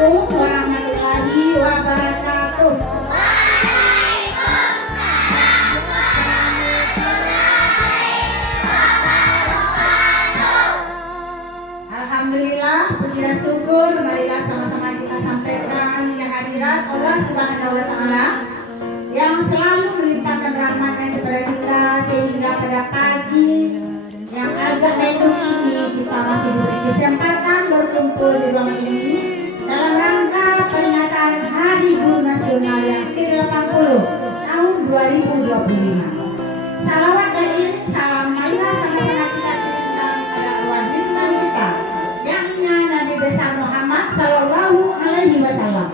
Assalamualaikum warahmatullahi wabarakatuh. Alhamdulillah, puji dan syukur marilah sama-sama kita sampaikan kehadiran Allah Subhanahu wa taala yang selalu melimpahkan rahmatnya kepada kita sehingga pada pagi yang agak mendung ini kita masih diberi kesempatan berkumpul di ruangan ini dalam rangka peringatan Hari Guru Nasional yang ke-80 tahun 2025. Salawat dan salam marilah sama-sama kita kirimkan pada arwah junjungan kita yakni Nabi besar Muhammad Sallallahu Alaihi Wasallam.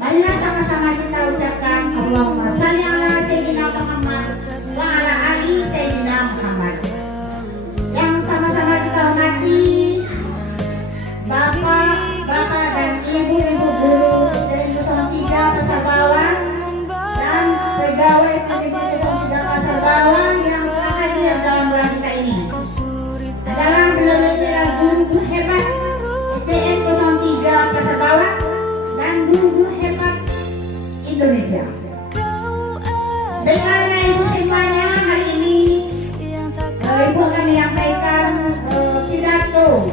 Marilah sama-sama kita ucapkan Allahumma shalli ala Sayyidina Muhammad wa ala ali Sayyidina Muhammad. Yang sama-sama kita hormati Bapak dan Ibu-ibu guru dari 03 Pasar Bawang dan pegawai dari 03 Pasar Bawang yang telah hadir dalam bulan kita ini. Adalah beliau guru hebat SDN 03 Pasar Bawang dan guru hebat Indonesia. Karena itu semuanya hari ini Ibu akan menyampaikan pidato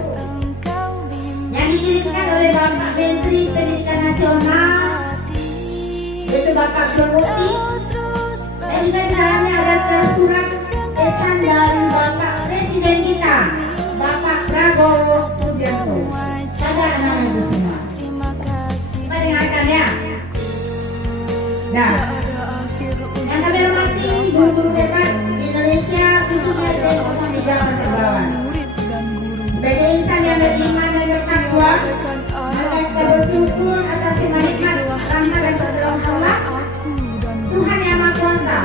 yang dikirimkan oleh Bapak Menteri Pendidikan Nasional yaitu Bapak Jokowi, dan di dalamnya ada surat pesan dari Bapak Presiden kita Bapak Prabowo Subianto pada anak-anak ibu semua. Mendengarkannya. Nah, yang kami hormati guru-guru hebat Indonesia khususnya dari 03 Pasar Bawang. Sebagai insan yang beriman dan bertakwa, mereka bersyukur atas semua nikmat, rahmat dan pertolongan Allah, Tuhan yang Maha Kuasa,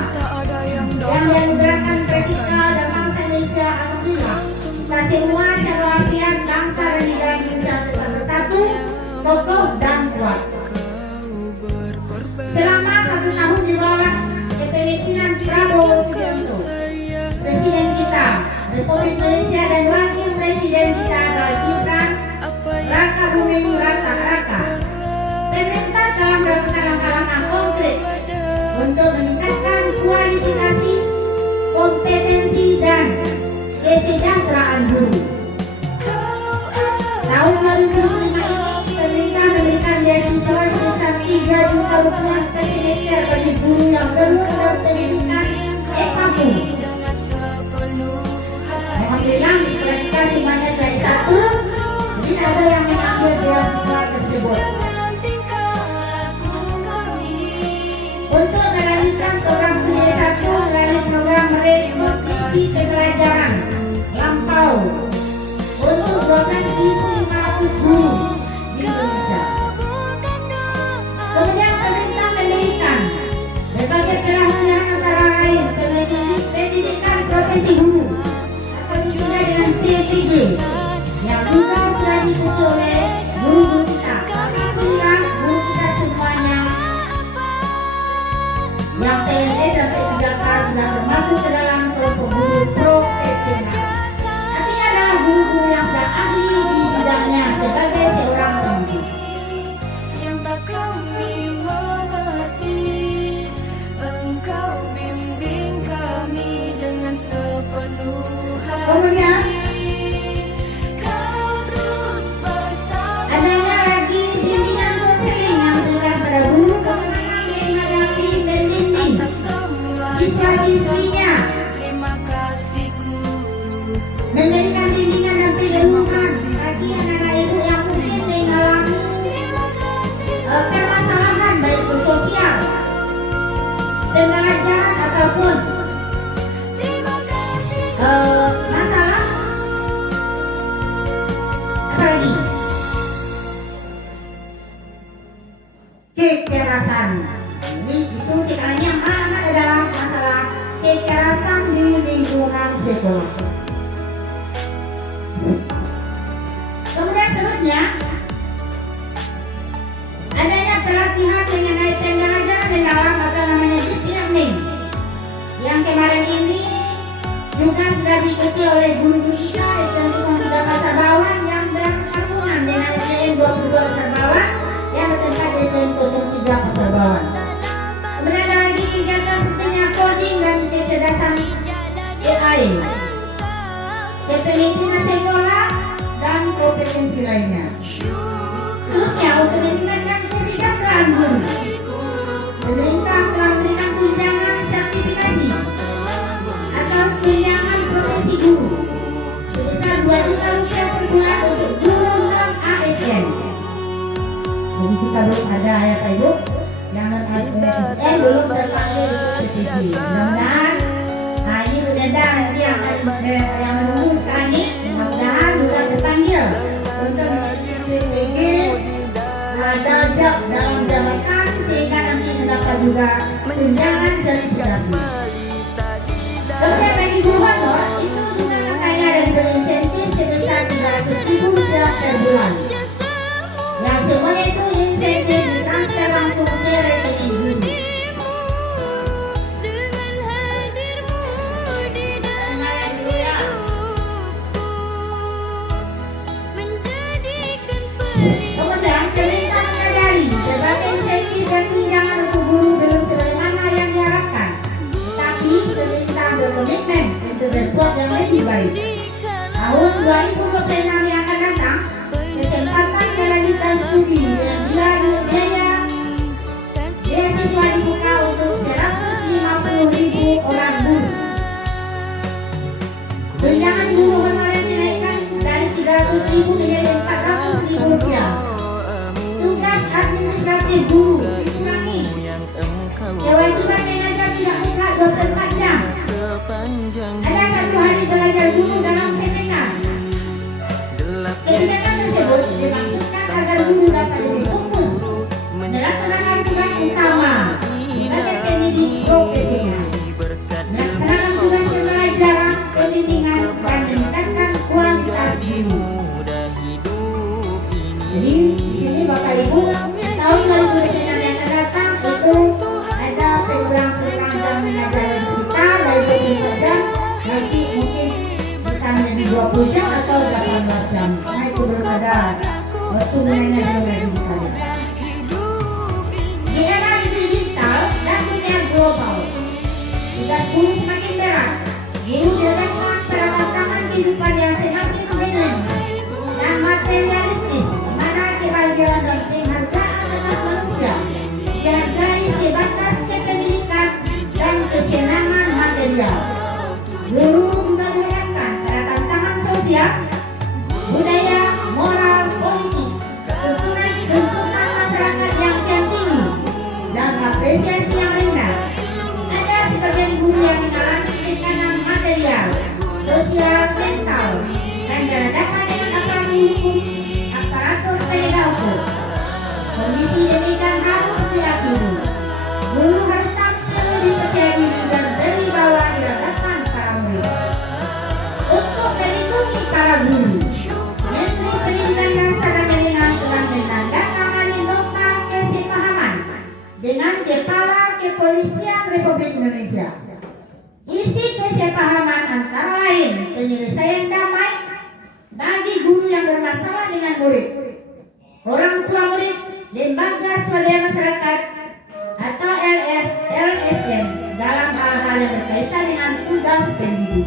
yang dianugerahkan kepada kita dan bangsa Indonesia. Alhamdulillah, kita semua secara walafiat bangsa dan negara Indonesia tetap bersatu, kokoh dan kuat. Selama 1 tahun di bawah kepemimpinan Prabowo Subianto, Presiden kita, Republik Indonesia, dan Wakil Presiden kita adalah Gibran Raka Buming Raka. Pemerintah telah melakukan langkah-langkah konkret untuk meningkatkan kualifikasi, kompetensi, dan kesejahteraan guru. Tahun 2005 ini, pemerintah memberikan beasiswa sebesar 3 juta rupiah per semester bagi guru yang belum dapat pendidikan S1. Alhamdulillah, kita semuanya dari satu, jadi ada yang mengambil beasiswa tersebut. Untuk melanjutkan program Budaya 1 melalui program rekrutasi pembelajaran lampau untuk 12.500 guru di Indonesia. Kemudian pemerintah mendirikan berbagai pelatihan antara lain pendidikan profesi guru atau juga dengan CPG yang juga telah diikuti oleh guru-guru kita. Alhamdulillah, guru kita semuanya yang PNS sampai 3K sudah termasuk ke dalam kelompok guru profesional. Artinya adalah guru-guru yang sudah ahli di bidangnya sebagai seorang pendidik. Kemudian adanya lagi bimbingan konseling yang diberikan pada guru kemenangan menghadapi membimbing siswa siswinya, memberikan bimbingan dan perlindungan bagi anak-anak ibu yang mungkin mengalami permasalahan baik itu sosial, pembelajaran ataupun masalah apalagi kekerasan. Itu sekarangnya mana adalah masalah kekerasan di lingkungan sekolah. Kemudian seterusnya adanya pelatihan mengenai pembelajaran mendalam atau namanya deep learning yang kemarin ini juga sudah diikuti oleh guru-guru kita yang 03 Pasar Bawang yang bersambungan dengan SDN 22 Pasar Bawang baru ada ya Pak Ibu yang belum terpanggil di PPG. Mudah-mudahan ini beda nanti yang menunggu sekarang ini, mudah-mudahan sudah terpanggil untuk PPG ada job dalam jabatan sehingga nanti mendapat juga tunjangan sertifikasi. Kemudian bagi gubernur itu juga kaya dan berinsentif sebesar 300.000 per bulan. Yang semuanya itu insentif ditransfer langsung ke rekening guru. Kemudian pemerintah menyadari berbagai insentif dan tunjangan untuk guru belum sebagaimana yang diharapkan. Tapi pemerintah berkomitmen untuk berbuat yang lebih baik. Tahun 2026 yang akan datang, kesempatan melanjutkan studi dengan biaya beasiswa dibuka untuk 150.000 orang guru. Tunjangan guru honorer dinaikkan dari 300.000 menjadi 400.000 rupiah. Tugas administratif guru dikurangi. Kewajiban mengajar tidak mutlak 24 jam. Ada 1 hari belajar guru dalam CPK. Kebijakan tersebut dimaksudkan agar guru dapat lebih fokus melaksanakan tugas utama sebagai pendidik profesinya, melaksanakan tugas pembelajaran, pembimbingan, dan meningkatkan kualitas guru. Jadi di sini Bapak Ibu, tahun 2026 yang akan datang itu ada program-program yang mengajar kita dari 24 jam, nanti mungkin bisa menjadi 20 jam atau 18 jam. Nah itu belum ada tunjangannya belum lagi sekali. Di era digital dan dunia global, tugas guru semakin berat. Guru dihadapkan pada tantangan kehidupan yang semakin modern dan materialistis, di mana kebahagiaan dan penghargaan atas manusia dihargai sebatas kepemilikan dan kesenangan material. Guru juga dihadapkan pada tantangan sosial, budaya, moral, politik, tuntutan masyarakat yang tinggi, dan apresiasi yang rendah. Ada sebagian guru yang mengalami tekanan material, sosial, mental, dan berhadapan dengan aparat hukum, aparatur penegak hukum. Kondisi demikian harus diakhiri. Guru harus tampil lebih percaya diri dan berwibawa di hadapan para murid. Untuk melindungi para guru, Menteri Pendidikan dan Kebudayaan telah menandatangani nota kesepahaman dengan Kepala Kepolisian Republik Indonesia. Isi kesepahaman antara lain penyelesaian damai bagi guru yang bermasalah dengan murid, orang tua murid, lembaga swadaya masyarakat atau LSM dalam hal-hal yang berkaitan dengan tugas pendidik.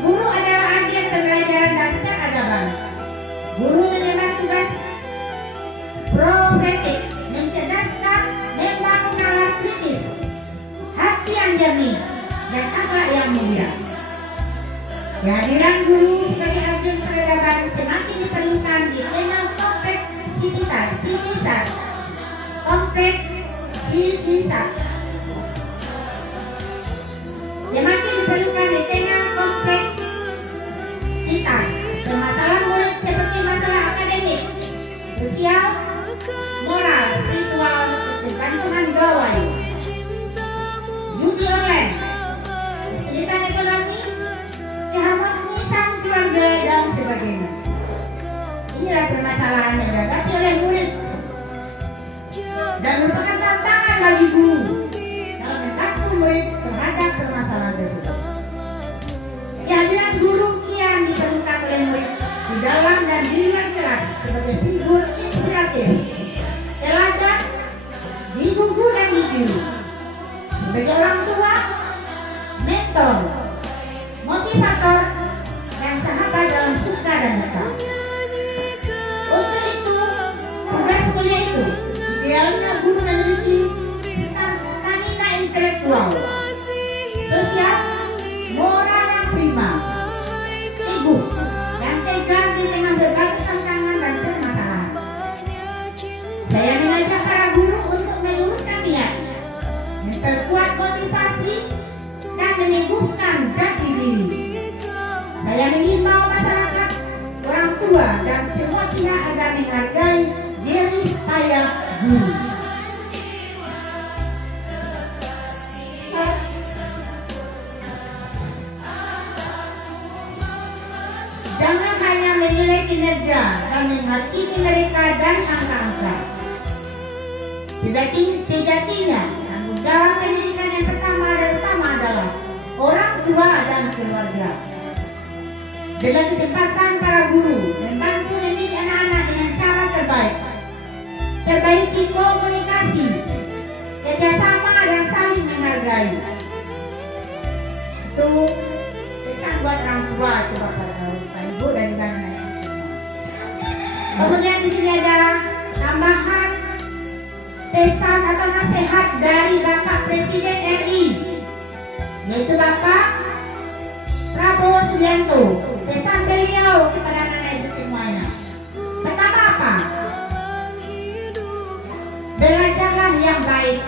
Guru adalah agen pembelajaran dan peradaban. Guru menerima tugas profetik, mencerdaskan, membangun nalar kritis, hati yang jernih, dan akhlak yang mulia. Kehadiran guru sebagai agen peradaban semakin diperlukan di tengah kompleksitas semakin diperlukan di tengah kompleksitas permasalahan murid seperti masalah akademik, sosial, moral, spiritual, kegantungan gawai, judi online, kesulitan ekonomi, keharmonisan keluarga, dan sebagainya. Inilah permasalahan yang dihadapi oleh murid dan merupakan tantangan bagi guru dalam mengaku murid terhadap permasalahan tersebut. Kehadiran guru kian diperlukan oleh murid di dalam dan di luar kelas sebagai figur inspiratif, teladan, di buku dan di diri, sebagai orang tua, mentor, motivator, dan sahabat dalam suka dan duka. Untuk itu Saya mengajak para guru untuk meluruskan niat, memperkuat motivasi, dan meneguhkan jati diri. Saya mengimbau masyarakat, orang tua, dan semua pihak agar menghargai jerih payah guru. Jangan hanya menilai kinerja dan menghakimi mereka dari angka-angka. Sejatinya, tanggung jawab pendidikan yang pertama adalah orang tua dan keluarga. Berilah kesempatan para guru membantu mendidik anak-anak dengan cara terbaik. Perbaiki komunikasi, kerjasama, dan saling menghargai. Itu pesan buat orang tua, itu Bapak Ibu dan juga anak-anak semua. Kemudian di sini ada tambahan pesan atau nasihat dari Bapak Presiden RI, yaitu Bapak Prabowo Subianto. Pesan beliau kepada anak-anak itu semuanya. Pertama apa? Belajarlah yang baik.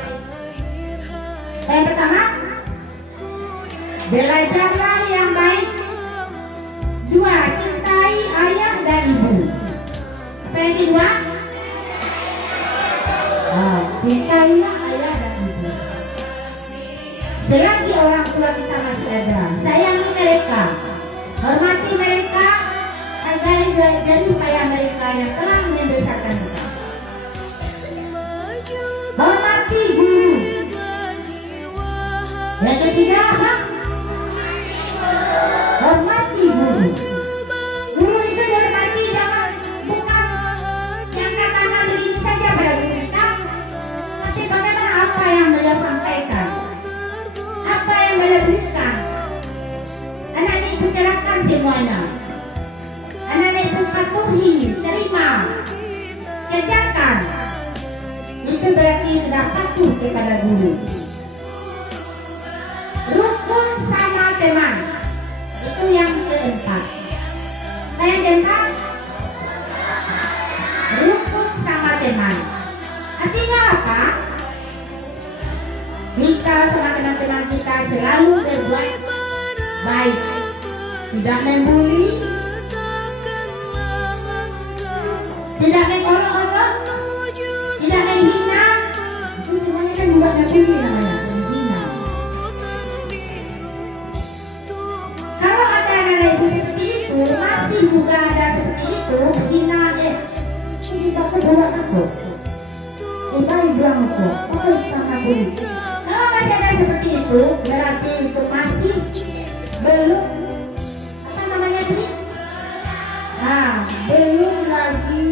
Yang pertama, belajarlah yang baik. Dua, cintai ayah dan ibu. Apa yang kedua? Cintailah ayah dan ibu. Selagi orang tua kita masih ada, sayangi mereka, hormati mereka, hargai jerih payah mereka yang telah membesarkan kita. Hormati guru. Yang ketiga apa? Hormati guru. Guru itu dihormati, jangan bukan yang katakan begini saja pada guru kita, tapi bagaimana apa yang beliau sampaikan, apa yang beliau berikan. Anak-anak ibu terapkan semuanya. Anak-anak ibu patuhi, terima, kerjakan. Itu berarti sudah patuh kepada guru. Rukun sama teman, itu yang keempat. Yang keempat, rukun sama teman. Artinya apa? Kita sama teman-teman kita selalu berbuat baik, tidak membuli, tidak mengolok-olok, tidak menghina. Itu semuanya kan buatnya bully namanya, menghina. Kalau ada anak ibu seperti itu, masih juga ada seperti itu, menghina, kita kebawa takut. Kita bilang itu, apa itu sama bully? Kalau masih ada seperti itu, berarti itu masih belum apa namanya tadi? Belum lagi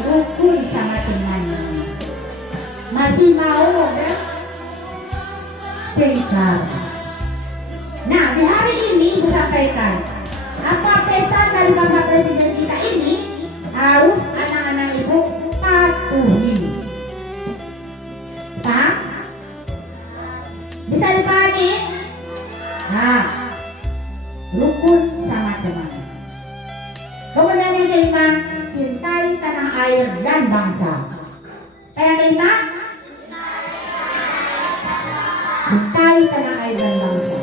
rukun sama temannya. Masih mau bercerita. Nah, di hari ini Ibu sampaikan apa pesan dari Bapak Presiden kita ini harus anak-anak Ibu patuhi. Pak, bisa dipahami? Rukun sama teman. Kemudian yang kelima, cintai tanah air dan bangsa. Yang kelima, cintai tanah air dan bangsa.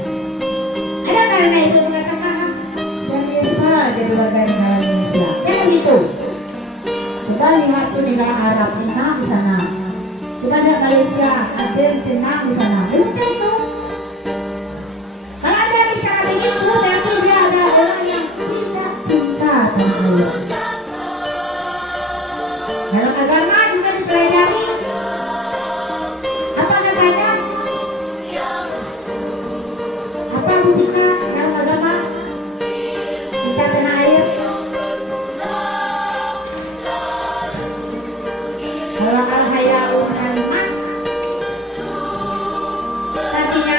Ada karena itu mengatakan saya menyesal jadi warga negara Indonesia. Kan begitu. Coba lihat tuh negara Arab, tenang di sana. Coba lihat Malaysia, ada tenang di sana. Belum tentu. Kalau ada yang bicara begitu, berarti dia ada orang yang tidak cinta tanah air. Dalam agama juga dipelajari apa namanya? Apa kita dalam agama cinta tanah air? Kalau al-haya'u kalimat, artinya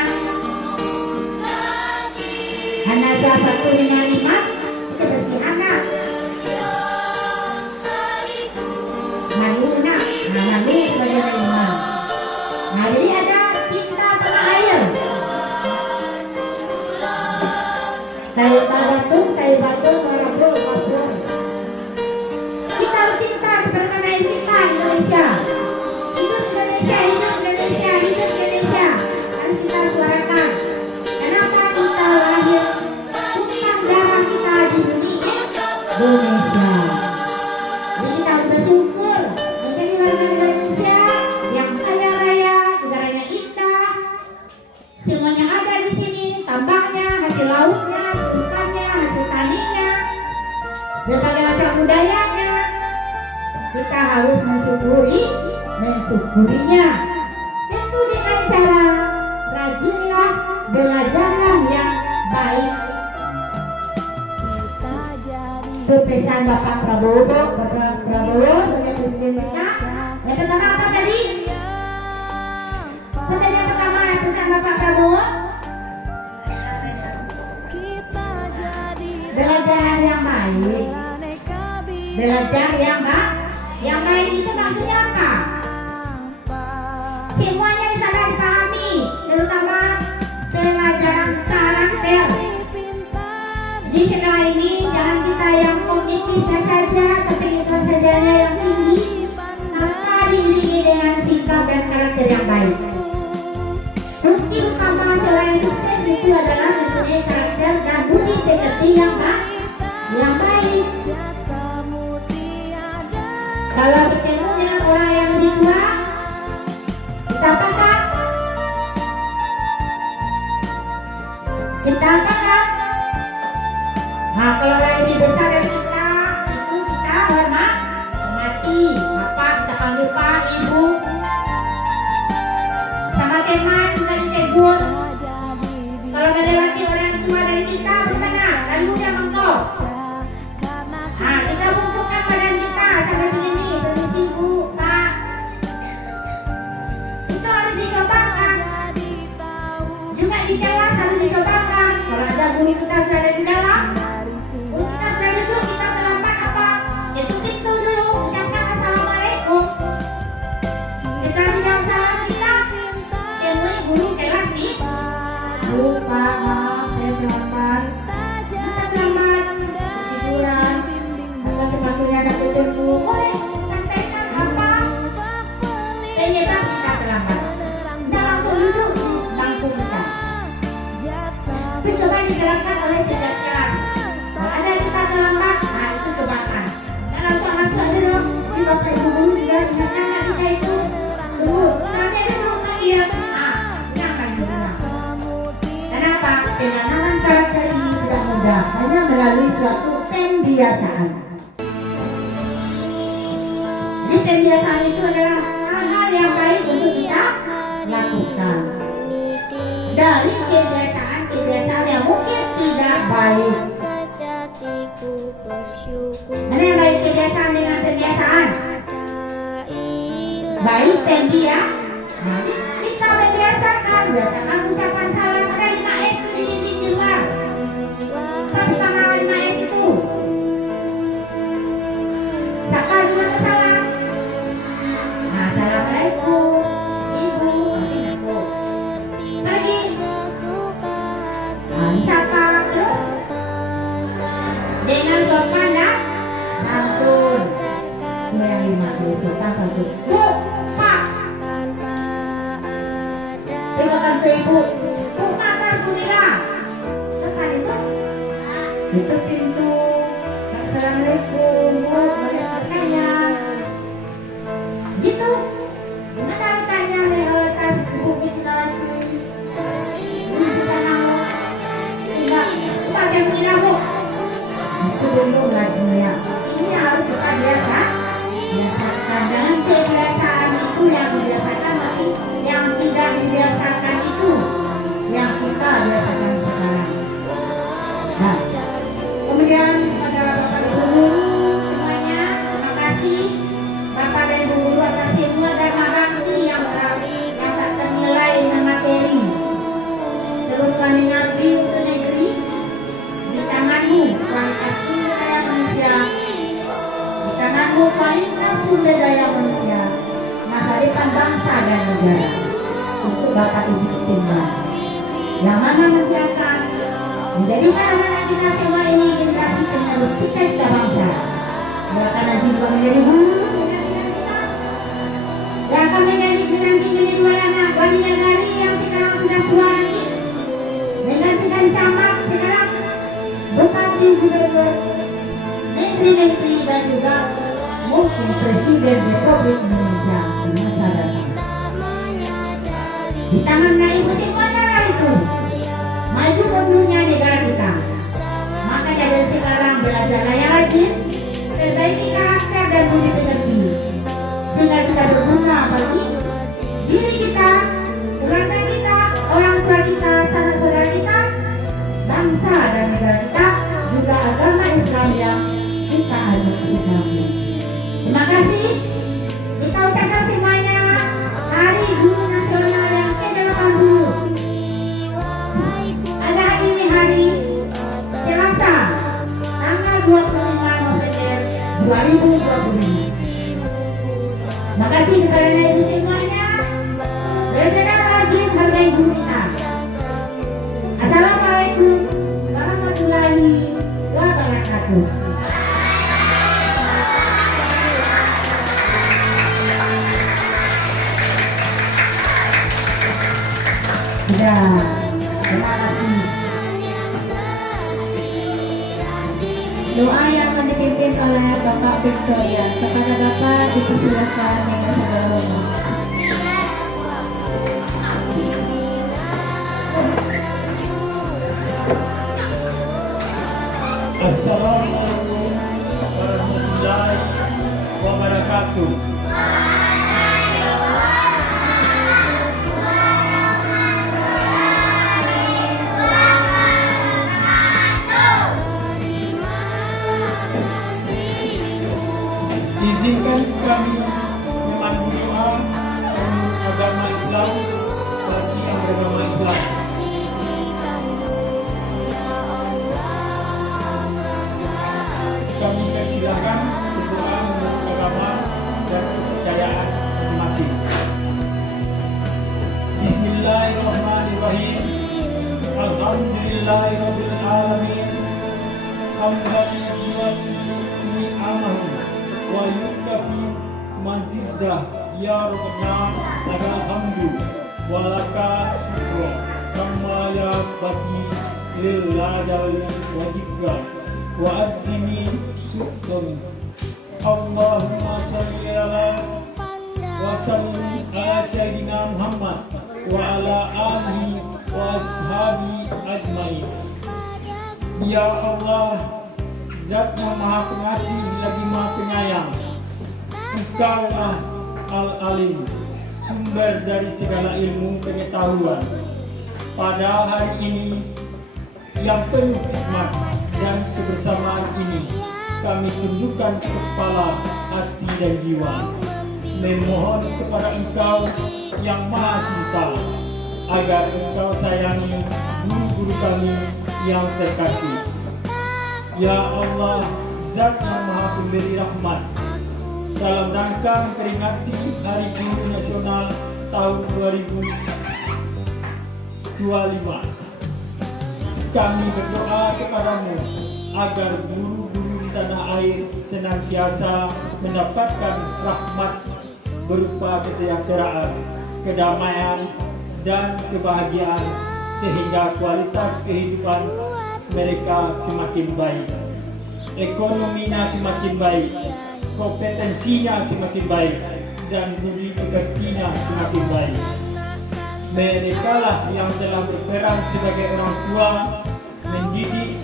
hanaja satu dengan iman, kebersihan. Nabi sebagai iman. Nah, jadi ada cinta tanah air. Kayu batu, warabro. Kita harus cinta kepada tanah air kita Indonesia. harus mensyukurinya. Tentu dengan cara rajinlah belajarlah yang baik. Itu pesan Bapak Prabowo sebagai presiden kita. Yang pertama apa tadi? Pertanyaan pertama pesan Bapak Prabowo. Belajar yang baik. Belajar yang baik. Yang baik itu maksudnya apa? Semuanya bisa dipahami, terutama pelajaran karakter. Di sekolah ini jangan kita yang kognitifnya saja, tapi kita sajanya yang tinggi, tanpa diiringi dengan sikap dan karakter yang baik. Kunci utama selain sukses itu adalah mempunyai karakter dan budi pekerti yang baik. Kalau bertemu dengan orang yang lebih tua, kita apakan? Nah, kalau orang lebih besar dari kita, itu kita hormati. Bapak kita panggil Pak, Ibu. Sama teman kita ditegur. Kalau melewati orang tua dari kita, berkenan, lalu dia mengkau. Nah, kita bungkukkan badan kita sampai begini, permisi Bu, Pak. Itu harus dicobakan. Juga di kelas harus dicobakan. Kalau ada guru kita sudah ada di dalam, guru kita sudah duduk, kita terlambat apa? Itu pintu dulu, ucapkan Assalamualaikum. Setelah dijawab salam kita, temui guru kelas nih. Bu, Pak, maaf, saya terlambat. Kita terlambat, ketiduran. Sepatunya ada tuturku, boleh sampaikan apa? Penyebab kita terlambat. Kita langsung duduk di bangku kita. Itu coba dijalankan oleh setiap kelas. Kalau ada kita terlambat, nah itu cobakan. Dan langsung masuk aja dong. Si Bapak Ibu guru juga ingatkan kita itu. Tunggu, sampai dulu panggil. Nah, jangan juga. Kenapa? Penanaman karakter ini tidak mudah, hanya melalui suatu pembiasaan. Jadi pembiasaan itu adalah hal-hal yang baik untuk kita lakukan. Dari kebiasaan yang mungkin tidak baik. Mana yang baik kebiasaan dengan pembiasaan? Baik pembiasaan. Kita biasakan ucapan salam. Ada 5S itu di dinding di luar. Tapi karena 5S itu sapa juga salam. Assalamualaikum, Ibu, pergi. Siapa terus? Dengan sopan dan santun. Yang 5 sopan santun. Bu, Pak. Tinggalkan ke Ibu. Bu, mana Bu Nila? Depan itu. Itu pintu. Assalamualaikum, Bu. Saya. Gitu. Gimana tanya melewati bukit melewati bukan mau tidak pakai punya Bu itu dulu lagunya. Ini harus kita biasakan. Jangan kebiasaan itu yang dibiasakan, tapi yang tidak dibiasakan itu yang kita biasakan sekarang. Nah, kemudian pada Bapak Ibu semuanya, terima kasih Bapak dan Ibu guru atas semua dharma bakti yang tak ternilai dengan materi. Terus kami ngabdi untuk negeri. Di tanganmu kualitas sumber daya manusia. Di tanganmu kualitas sumber daya manusia. Masa depan bangsa dan negara. Untuk Bapak Ibu sembah. Yang mana menjadikan menjadikan anak kita semua ini generasi penerus cita-cita bangsa. Akan nanti juga menjadi guru. Yang akan nanti menjadi anak wanita negari yang sekarang sudah tua lagi, menggantikan camat sekarang, bupati, gubernur, menteri-menteri dan juga mungkin presiden Republik Indonesia di masa datang. Di tangan ibu semuanya itu maju mundurnya negara kita. Makanya dari sekarang belajarlah yang rajin, perbaiki karakter dan budi pekerti. adopsi kami. Terima kasih. Kita ucapkan semuanya Hari Guru Nasional yang ke-80. Pada hari ini hari Selasa, tanggal 25 November 2020. Terima kasih kepada ibu semuanya. Benar-benar rajin hargai guru kita. Assalamualaikum warahmatullahi wabarakatuh. Ya, terima kasih. Doa yang akan dipimpin oleh Bapak Victoria. Kepada Bapak dipersilakan dengan segala hormat. Assalamualaikum warahmatullahi wabarakatuh. Izinkan kami memandu doa agama Islam bagi yang beragama Islam. Kami persilakan berdoa menurut agama dan kepercayaan masing-masing. Bismillahirrahmanirrahim. Alhamdulillahirabbil alamin. Hamdan ni'amahu wa yukafi mazidah ya rabbana lakal hamdu wa lakal syukru kama ya bati lillahil wajibka wa azimi syukran. Allahumma salli ala wa sallim ala sayyidina Muhammad wa ala alihi wa ashabi ajmain. Ya Allah, Zat yang Maha Pengasih lagi Maha Penyayang, Engkaulah Al-Alim, sumber dari segala ilmu pengetahuan. Pada hari ini yang penuh hikmat dan kebersamaan ini, kami tundukkan kepala, hati dan jiwa, memohon kepada Engkau yang Maha Cinta, agar Engkau sayangi guru-guru kami yang terkasih. Ya Allah, Zat yang Maha Pemberi Rahmat, dalam rangka memperingati Hari Guru Nasional tahun 2025, kami berdoa kepadamu agar guru-guru di tanah air senantiasa mendapatkan rahmat berupa kesejahteraan, kedamaian, dan kebahagiaan, sehingga kualitas kehidupan mereka semakin baik, ekonominya semakin baik, kompetensinya semakin baik, dan budi pekertinya semakin baik. Mereka lah yang telah berperan sebagai orang tua, mendidik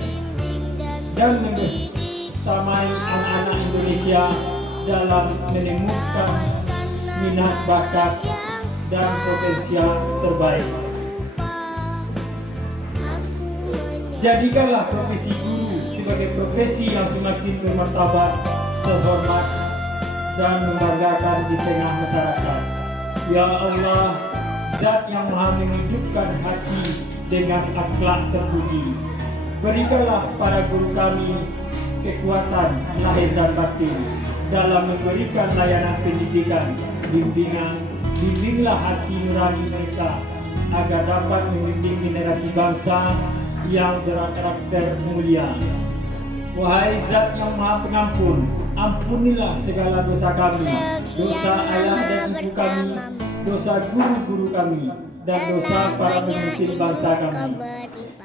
dan membersamai anak-anak Indonesia dalam menemukan minat bakat dan potensial terbaik. Jadikanlah profesi guru sebagai profesi yang semakin bermartabat, terhormat, dan membanggakan di tengah masyarakat. Ya Allah, Zat yang Maha menghidupkan hati dengan akhlak terpuji, berikanlah para guru kami kekuatan lahir dan batin dalam memberikan layanan pendidikan, bimbinglah hati nurani mereka agar dapat membimbing generasi bangsa yang berkarakter mulia. Wahai Zat yang Maha Pengampun, ampunilah segala dosa kami, dosa ayah dan ibu kami, dosa guru-guru kami, dan dosa para pemimpin bangsa kami.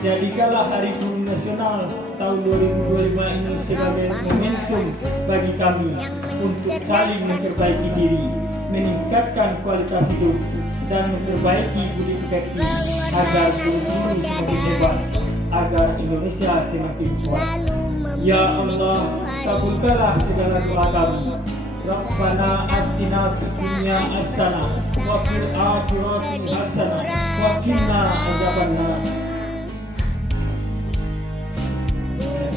Jadikanlah Hari Guru Nasional tahun 2025 ini sebagai momentum bagi kami untuk saling memperbaiki diri, meningkatkan kualitas hidup, dan memperbaiki budi pekerti agar guru-guru semakin hebat, agar Indonesia semakin kuat. Ya Allah, kabulkanlah segala doa kami. Rabbana atina fid dunya hasanah wa fil akhirati hasanah wa qina adzabannar.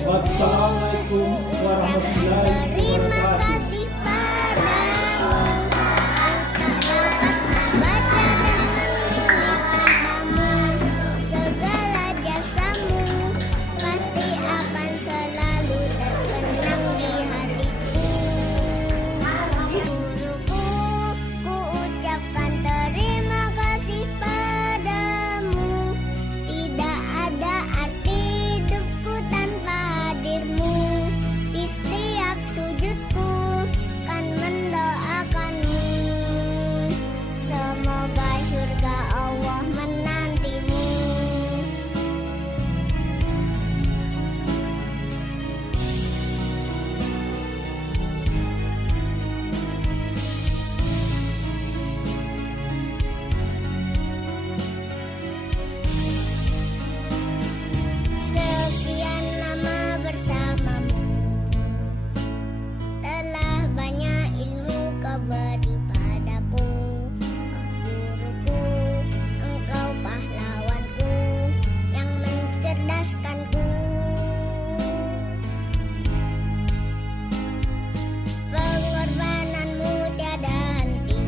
Wassalamualaikum Assalamualaikum warahmatullahi Terima wabarakatuh. kasih padamu, tak dapat membaca dan menulis tanpamu. Segala jasamu pasti akan selalu terkenang di hatiku. Guruku, ku ucapkan terima kasih padamu. Tidak ada arti hidupku tanpa hadirmu. Di setiap sujudku kan mendoakanmu. Semoga surga Allah menantimu. Sekian lama bersamamu, telah banyak ilmu kau beri padaku. Guruku, engkau pahlawanku yang mencerdaskanku. Pengorbananmu tiada henti,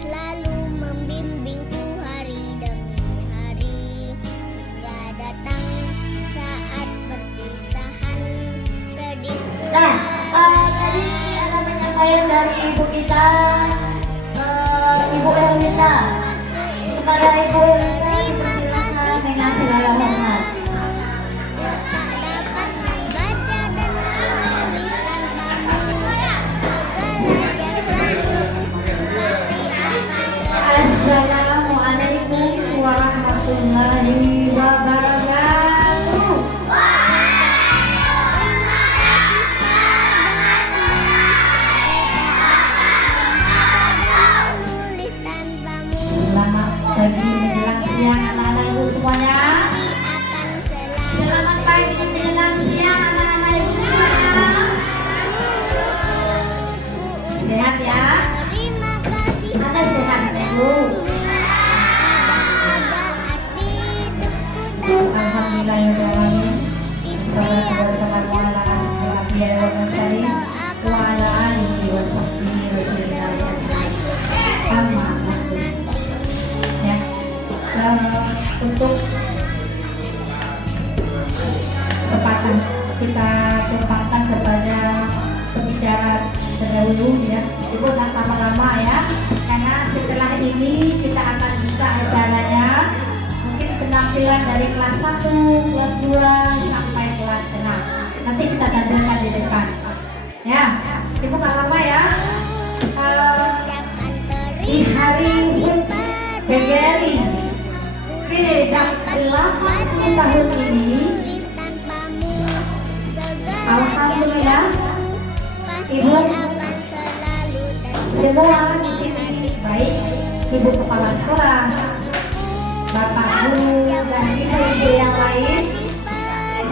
selalu membimbingku hari demi hari, hingga datang saat perpisahan sedih pula. Nah, tadi ada penyampaian dari ibu kita, Ibu Erlita. Kepada Ibu Erlita dipersilakan dengan segala hormat. Tak dapat membaca dan menulis tanpamu. Segala jasamu pasti akan selalu. Assalamualaikum warahmatullahi wabarakatuh. Menulis tanpamu. Selamat pagi menjelang siang anak-anak ibu semuanya. Pasti akan selalu. Selamat pagi menjelang siang anak-anak ibu semuanya. Sehat ya? Terima kasih Anda sehat ibu? Tidak ada arti hidupku tanpa Alhamdulillahirrahmanirrahim. di Sallallahu setiap alaihi wa sallam wa ala alihi wa sahbihi wa sallam. semoga surga Amma. Ya. Untuk kesempatan kita tumpahkan kepada pembicara terdahulu ya. Ibu tak lama-lama ya, karena setelah ini kita akan buka acaranya. Mungkin penampilan dari kelas 1, kelas 2 sampai kelas 6. Nanti kita tampilkan di depan. Ya, ibu tak lama ya. ucapkan Di terima hari kasih HUT PGRI ke-80 tahun ini, Tulis tanpamu. Segala Alhamdulillah, jasamu pasti Ibu akan selalu semua terkenang di di sini, hatiku. baik ibu kepala sekolah, bapak guru, dan ibu-ibu yang lain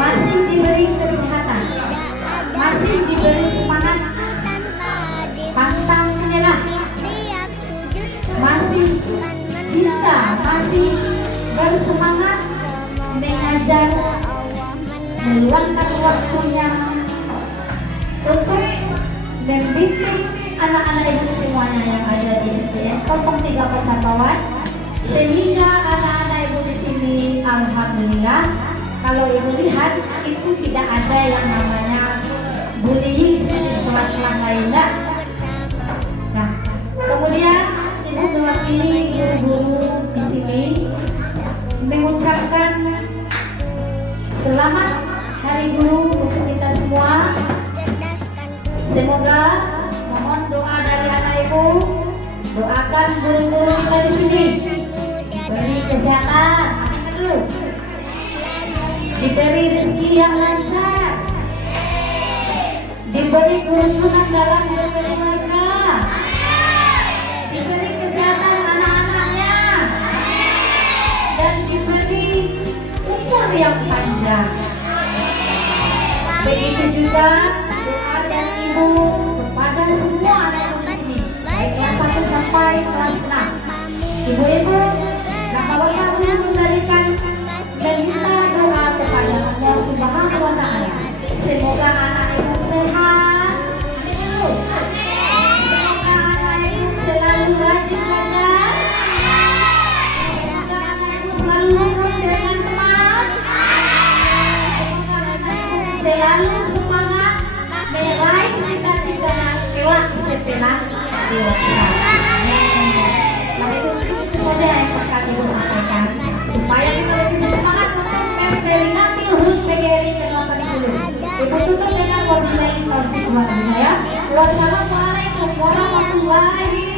masih diberi kesehatan, masih diberi semangat, pantang menyerah, masih cinta, masih bersemangat mengajar, meluangkan waktunya untuk membimbing anak-anak ibu semuanya yang ada di SDN 03 Pasar sehingga anak-anak ibu di sini alhamdulillah kalau ibu lihat itu tidak ada yang namanya bullying di kelas-kelas lainnya. Nah, kemudian ibu mewakili guru-guru di sini mengucapkan selamat Hari Guru untuk kita semua. Semoga mohon doa dari anak ibu, doakan guru-guru kita di sini diberi kesehatan, amin dulu, diberi rezeki yang lancar, diberi kerukunan dalam berkeluarga, diberi kesehatan anak-anaknya, dan diberi umur yang panjang. Begitu juga doa dan ibu kepada semua anak di sini, baik kelas 1 sampai kelas 6. Ibu-ibu, bapak-bapak memberikan dan minta doa kepada Allah Subhanahu wa Ta'ala semoga anak ibu sehat. Amin dulu. Semoga anak ibu selalu rajin belajar. Semoga anak ibu selalu rukun dengan teman. Semoga anak ibu selalu semangat meraih cita-cita kelak bisa dewasa. Itu saja yang akan ibu sampaikan supaya kita lebih semangat untuk dari nanti harus PGRI ke-80. Ibu tutup dengan koordinasi semua ya. Wassalamualaikum warahmatullahi